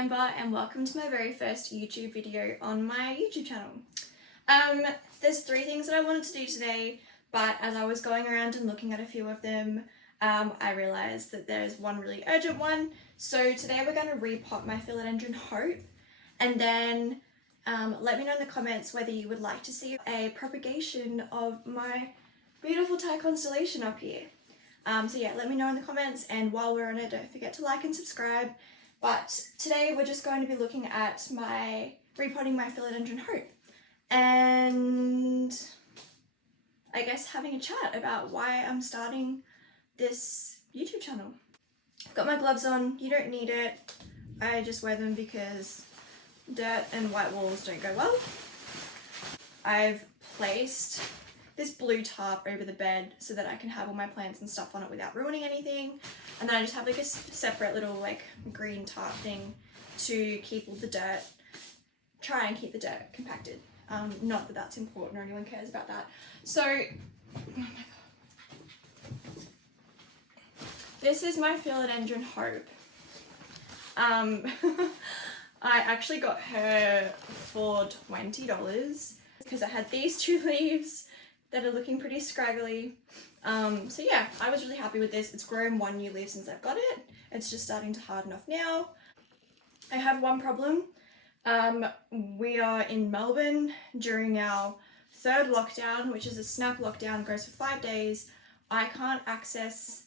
Amber and welcome to my very first YouTube video on my YouTube channel. There's 3 things that I wanted to do today, but as I was going around and looking at a few of them, I realised that there's one really urgent one. So today we're going to repot my Philodendron Hope, and then let me know in the comments whether you would like to see a propagation of my beautiful Thai constellation up here. So yeah, let me know in the comments, and while we're on it, don't forget to like and subscribe. But today we're just going to be looking at repotting my Philodendron Hope, and I guess having a chat about why I'm starting this YouTube channel. I've got my gloves on. You don't need it. I just wear them because dirt and white walls don't go well. I've placed this blue tarp over the bed so that I can have all my plants and stuff on it without ruining anything. And then I just have like a separate little like green tarp thing to keep all the dirt, try and keep the dirt compacted. Not that that's important or anyone cares about that. So, oh my god. This is my Philodendron Hope. I actually got her for $20 because I had these 2 leaves that are looking pretty scraggly. So yeah, I was really happy with this. It's grown 1 new leaf since I've got it. It's just starting to harden off now. I have one problem. We are in Melbourne during our 3rd lockdown, which is a snap lockdown, goes for 5 days. I can't access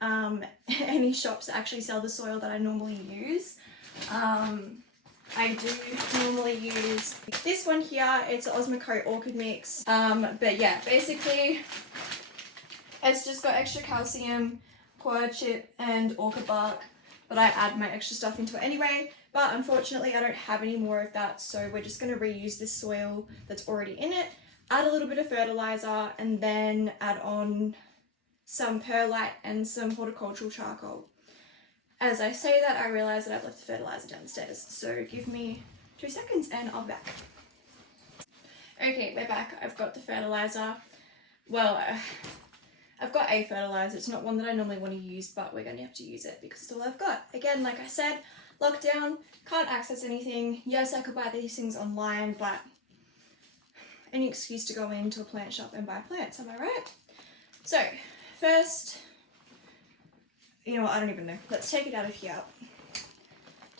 any shops that actually sell the soil that I normally use. I do normally use this one here. It's an Osmocote Orchid Mix. But yeah, basically it's just got extra calcium, coir chip and orchid bark, but I add my extra stuff into it anyway. But unfortunately I don't have any more of that, so we're just going to reuse this soil that's already in it, add a little bit of fertilizer, and then add on some perlite and some horticultural charcoal. As I say that, I realise that I've left the fertilizer downstairs, so give me 2 seconds and I'll be back. Okay, we're back. I've got the fertilizer. Well, I've got a fertilizer. It's not one that I normally want to use, but we're going to have to use it because it's all I've got. Again, like I said, lockdown, can't access anything. Yes, I could buy these things online, but any excuse to go into a plant shop and buy plants, am I right? So, first, you know what, I don't even know. Let's take it out of here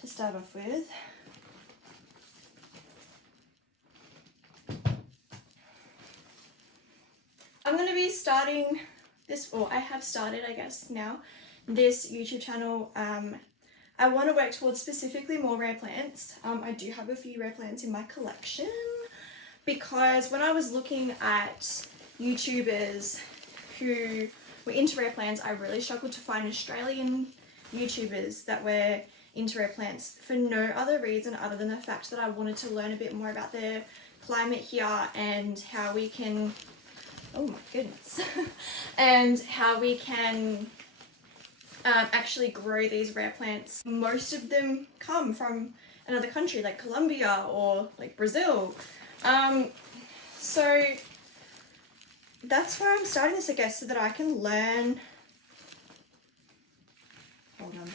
to start off with. I'm going to be starting this, or I have started, I guess, now, this YouTube channel. I want to work towards specifically more rare plants. I do have a few rare plants in my collection, because when I was looking at YouTubers who were into rare plants, I really struggled to find Australian YouTubers that were into rare plants for no other reason other than the fact that I wanted to learn a bit more about the climate here and how we can, oh my goodness, and how we can actually grow these rare plants. Most of them come from another country like Colombia or like Brazil. So that's where I'm starting this, I guess, so that I can learn. Hold on.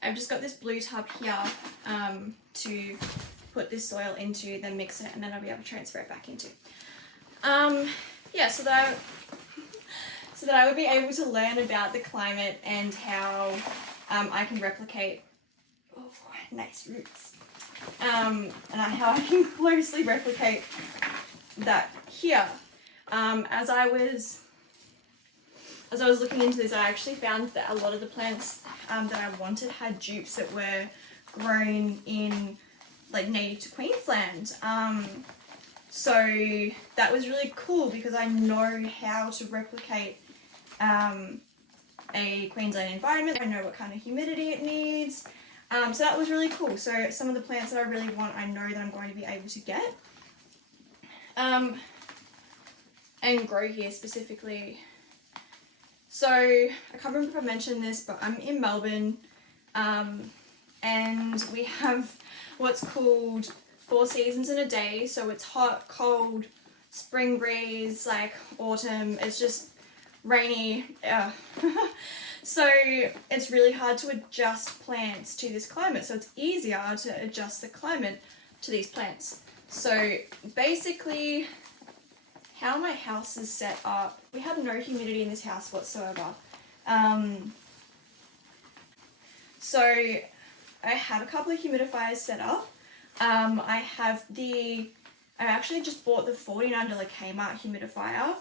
I've just got this blue tub here to put this soil into, then mix it, and then I'll be able to transfer it back into. Yeah, so that I would be able to learn about the climate and how I can replicate, oh, nice roots, and how I can closely replicate that here. As I was looking into this, I actually found that a lot of the plants that I wanted had dupes that were grown in like native to Queensland. So that was really cool because I know how to replicate a Queensland environment. I know what kind of humidity it needs. So that was really cool. So some of the plants that I really want, I know that I'm going to be able to get and grow here specifically. So I can't remember if I mentioned this, but I'm in Melbourne and we have what's called 4 seasons in a day, so it's hot, cold, spring breeze, like autumn, it's just rainy. So it's really hard to adjust plants to this climate, so it's easier to adjust the climate to these plants. So basically how my house is set up, we have no humidity in this house whatsoever. So I have a couple of humidifiers set up. I actually just bought the $49 Kmart humidifier.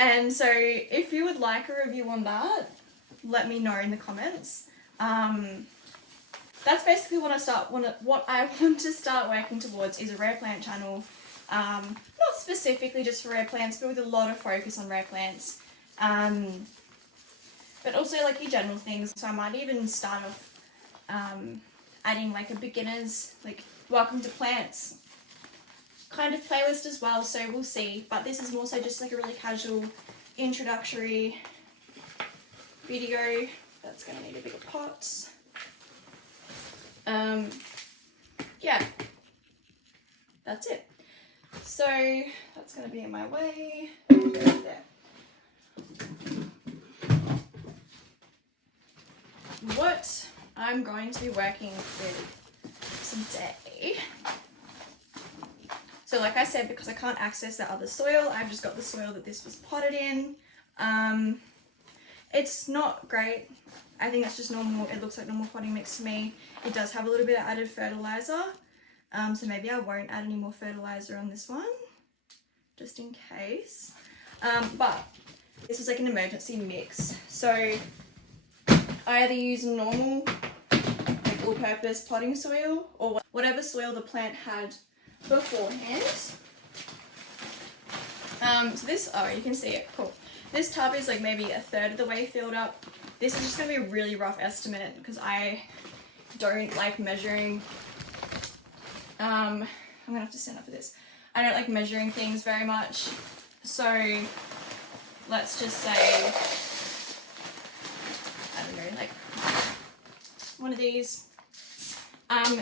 And so if you would like a review on that, let me know in the comments. That's basically what I want to start working towards, is a rare plant channel. Not specifically just for rare plants, but with a lot of focus on rare plants. But also like your general things. So I might even start off adding like a beginner's, like welcome to plants kind of playlist as well, so we'll see. But this is more so just like a really casual introductory video. That's going to need a bigger pot. Yeah, that's it. So that's going to be in my way. There. What I'm going to be working with today. So like I said, because I can't access that other soil, I've just got the soil that this was potted in. It's not great. I think that's just normal. It looks like normal potting mix to me. It does have a little bit of added fertilizer. So maybe I won't add any more fertilizer on this one, just in case. But this is like an emergency mix. So I either use normal, like all-purpose potting soil, or whatever soil the plant had beforehand. So this, oh, you can see it, cool. This tub is like maybe a third of the way filled up. This is just going to be a really rough estimate because I don't like measuring. I'm going to have to stand up for this. I don't like measuring things very much. So let's just say, I don't know, like one of these.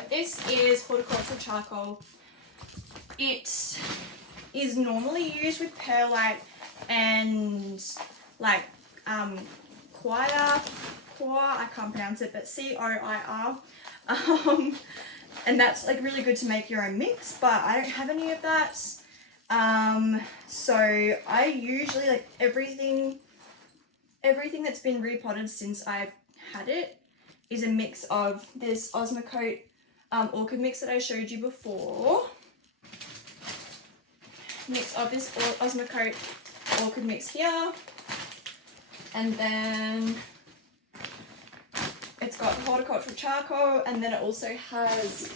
This is horticultural charcoal. It is normally used with perlite and like coir, I can't pronounce it, but C-O-I-R. And that's like really good to make your own mix, but I don't have any of that. So I usually, like everything that's been repotted since I've had it is a mix of this Osmocote orchid mix that I showed you before. Mix of this Osmocote orchid mix here, and then it's got horticultural charcoal, and then it also has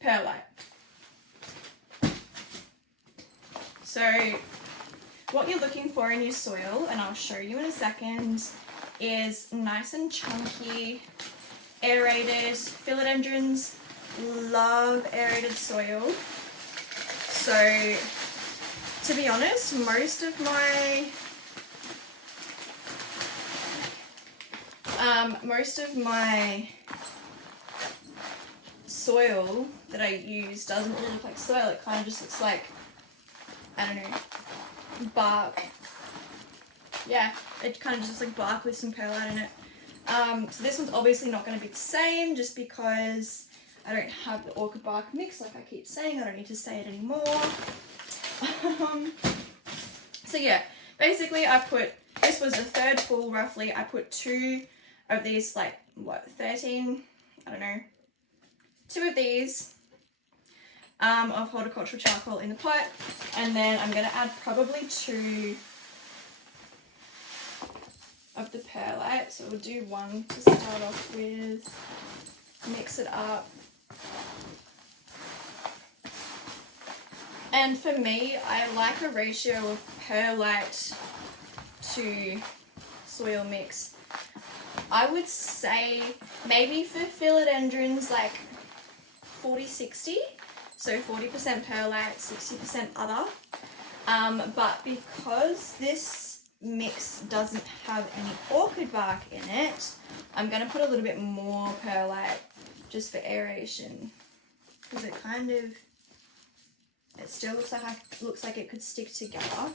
perlite. So what you're looking for in your soil, and I'll show you in a second, is nice and chunky, aerated. Philodendrons love aerated soil. So to be honest, most of my soil that I use doesn't really look like soil. It kind of just looks like, I don't know, bark. Yeah, it kind of just looks like bark with some perlite in it. So this one's obviously not going to be the same, just because I don't have the orchid bark mix, like I keep saying. I don't need to say it anymore. So yeah, basically I put, this was a third full roughly. I put 2 of these, like, what, 13? I don't know. 2 of these of horticultural charcoal in the pot. And then I'm going to add probably 2 of the perlite. So we'll do 1 to start off with. Mix it up. And for me, I like a ratio of perlite to soil mix. I would say maybe for philodendrons like 40-60. So 40% perlite, 60% other. But because this mix doesn't have any orchid bark in it, I'm going to put a little bit more perlite just for aeration, because it kind of, it still looks like it could stick together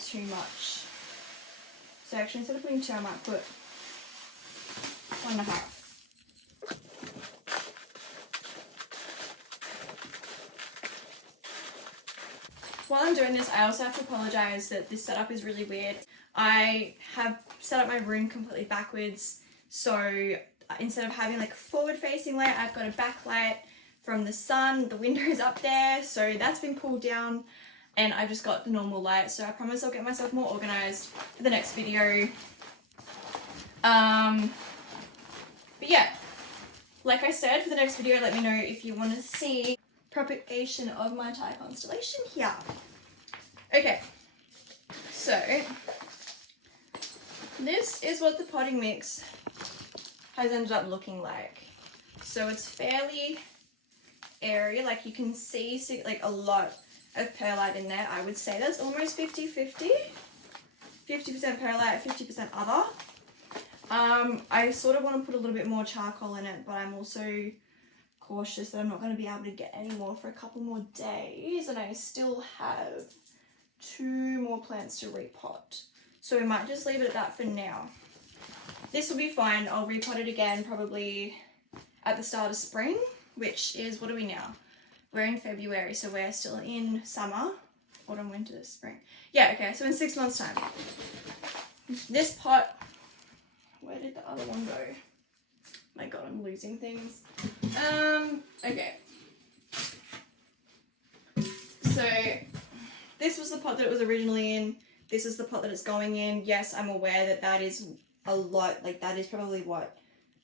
too much. So actually, instead of putting 2, I might put 1.5. While I'm doing this, I also have to apologize that this setup is really weird. I have set up my room completely backwards, so instead of having like forward facing light, I've got a backlight from the sun. The window is up there, so that's been pulled down, and I've just got the normal light. So I promise I'll get myself more organized for the next video. But yeah, like I said, for the next video, let me know if you want to see propagation of my Thai constellation here. Okay, so this is what the potting mix has ended up looking like. So it's fairly airy, like you can see like a lot of perlite in there. I would say that's almost 50-50. 50% perlite, 50% other. I sort of want to put a little bit more charcoal in it, but I'm also cautious that I'm not going to be able to get any more for a couple more days, and I still have 2 more plants to repot. So we might just leave it at that for now. This will be fine. I'll repot it again probably at the start of spring, which is, what are we now? We're in February, so we're still in summer, autumn, winter, spring. Yeah, okay, so in 6 months' time. This pot, where did the other one go? My God, I'm losing things. Okay. So this was the pot that it was originally in. This is the pot that it's going in. Yes, I'm aware that that is a lot, like that is probably what,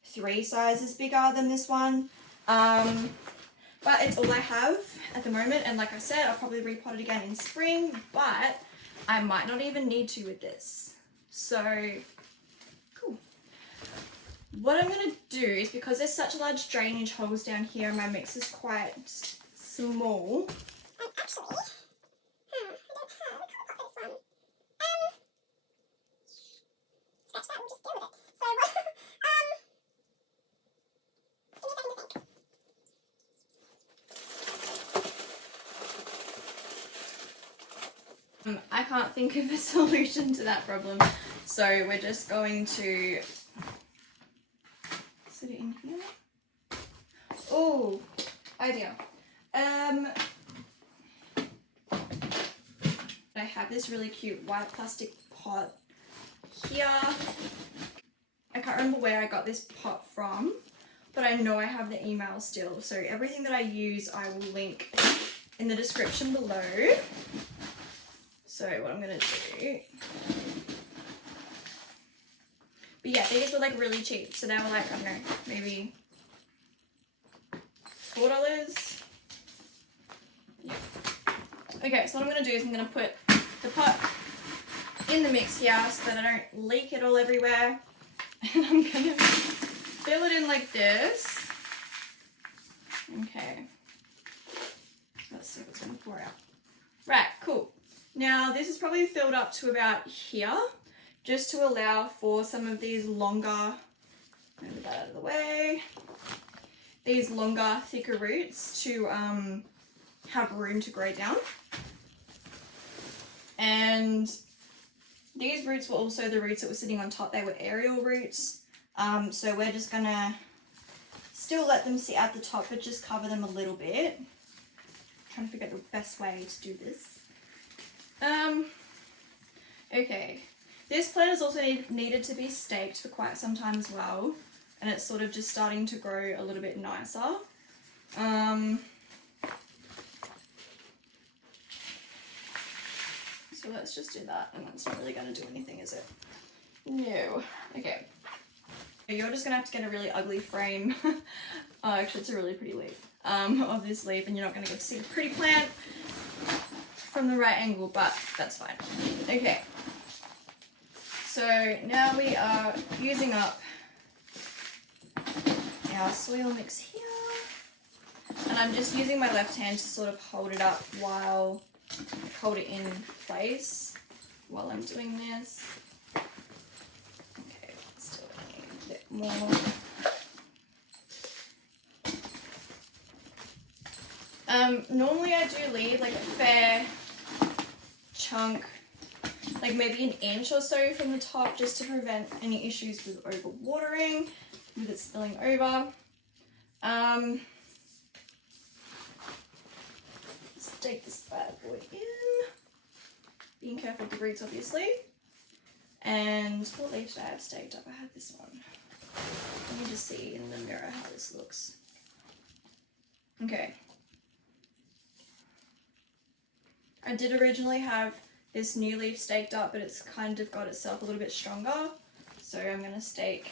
3 sizes bigger than this one. But it's all I have at the moment, and like I said, I'll probably repot it again in spring, but I might not even need to with this. So cool. What I'm going to do is, because there's such large drainage holes down here and my mix is quite small. Actually, I don't have a crop this one. Scratch that, we'll just deal with it. So, give me a second to think. I can't think of a solution to that problem, so we're just going to sit it in here. Oh, idea. I have this really cute white plastic pot here. I can't remember where I got this pot from, but I know I have the email still. So everything that I use, I will link in the description below. So what I'm gonna do, but yeah, these were like really cheap. So they were like, I don't know, maybe $4. Yeah. Okay, so what I'm gonna do is I'm gonna put the pot in the mix here so that I don't leak it all everywhere. And I'm gonna fill it in like this. Okay. Let's see what's gonna pour out. Right, cool. Now this is probably filled up to about here, just to allow for some of these longer, move that out of the way, these longer, thicker roots to have room to grow down. And these roots were also the roots that were sitting on top. They were aerial roots. So we're just gonna still let them sit at the top, but just cover them a little bit. I'm trying to figure out the best way to do this. Okay. This plant has also needed to be staked for quite some time as well, and it's sort of just starting to grow a little bit nicer. So let's just do that, and that's not really going to do anything, is it? No. Okay. You're just going to have to get a really ugly frame. Oh, actually, it's a really pretty leaf of this leaf, and you're not going to get to see the pretty plant from the right angle, but that's fine. Okay. So now we are using up our soil mix here, and I'm just using my left hand to sort of hold it up while hold it in place while I'm doing this. Okay, still need a bit more. Normally I do leave like a fair chunk, like maybe an inch or so from the top, just to prevent any issues with overwatering, with it spilling over. Stake this bad boy in. Being careful with the roots, obviously. And what leaf did I have staked up? I had this one. Let me just see in the mirror how this looks. Okay. I did originally have this new leaf staked up, but it's kind of got itself a little bit stronger. So I'm going to stake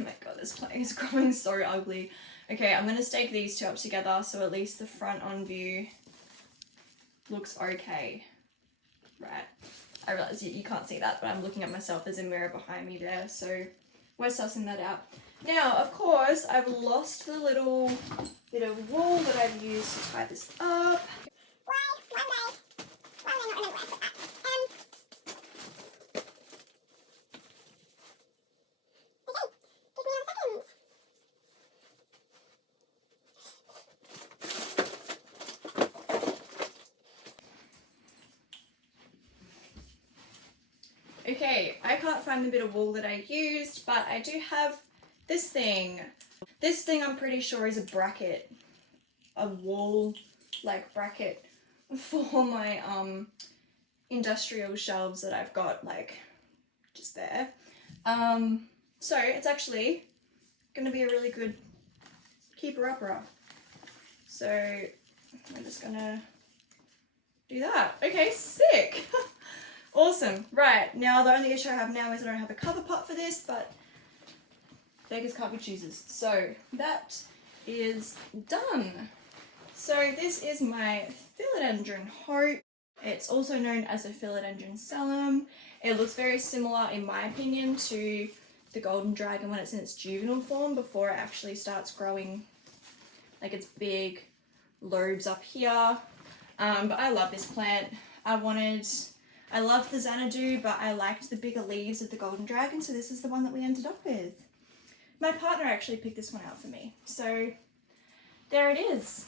oh my god, this plant is growing so ugly. Okay, I'm going to stake these two up together so at least the front on view looks okay. Right. I realize you can't see that, but I'm looking at myself. There's a mirror behind me there, so we're sussing that out. Now, of course, I've lost the little bit of wool that I've used to tie this up. Okay, I can't find the bit of wool that I used, but I do have this thing. This thing I'm pretty sure is a bracket, a wool like bracket for my industrial shelves that I've got like just there. So it's actually gonna be a really good keeper-upper. So I'm just gonna do that. Okay, sick. Awesome. Right, now the only issue I have now is I don't have a cover pot for this, but beggars can't be choosers. So that is done. So this is my Philodendron Hope. It's also known as a Philodendron Salem. It looks very similar, in my opinion, to the golden dragon when it's in its juvenile form before it actually starts growing like its big lobes up here. But I love this plant. I loved the Xanadu, but I liked the bigger leaves of the golden dragon, so this is the one that we ended up with. My partner actually picked this one out for me, so there it is.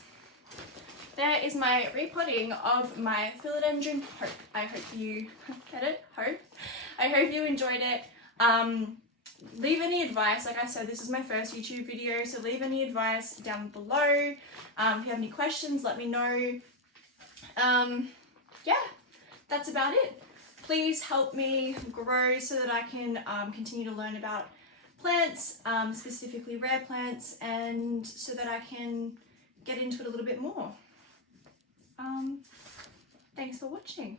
There is my repotting of my Philodendron Hope. I hope you get it, Hope. I hope you enjoyed it. Leave any advice. Like I said, this is my first YouTube video, so leave any advice down below. If you have any questions, let me know. Yeah, that's about it. Please help me grow so that I can continue to learn about plants, specifically rare plants, and so that I can get into it a little bit more. Thanks for watching.